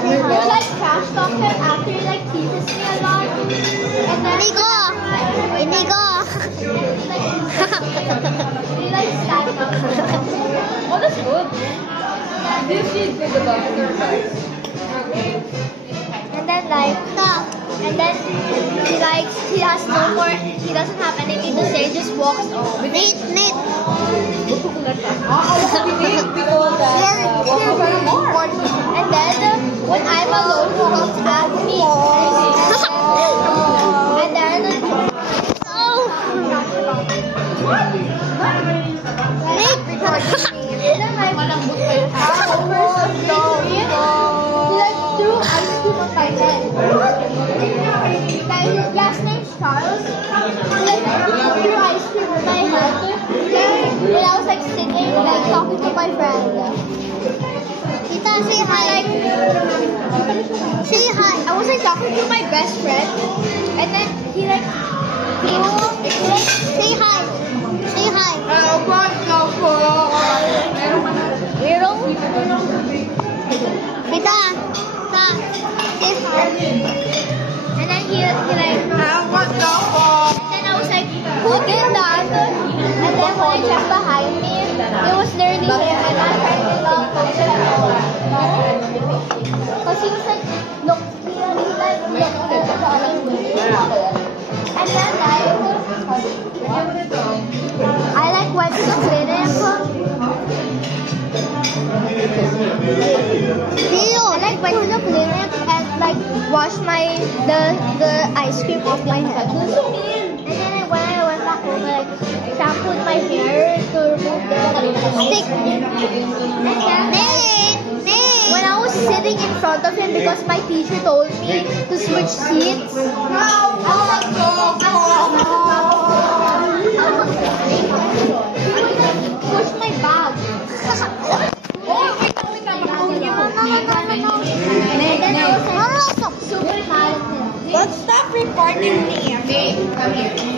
like trash talk him after he like teases me a lot. And then Inigo. he like stand up. Oh, that's good. This is good about it. And then like he has no more, he doesn't have anything to say, just walks off. Nate. And then when I'm alone, he comes at me. And then he like threw ice cream on my head. His last name's Charles. He like threw ice cream on my head. When I was like sitting, like talking to my friend. Tita, say hi. Say hi. I was like talking to my best friend, and then he like Say hi. Say hi. weirdo. Tita. Say hi. And then he like, and then I was like, who did that? And then when I checked behind me, it was literally him, and I tried to love because he was like, look, he like looked at me. And then I like went to the clinic. I like went to the clinic and like washed the ice cream off my head. And then when I went back home, I like shampooed my hair to remove the stick. And then when I was sitting in front of him because my teacher told me to switch seats, push my bag. Super mad at him. Let's stop recording me, okay? Come here.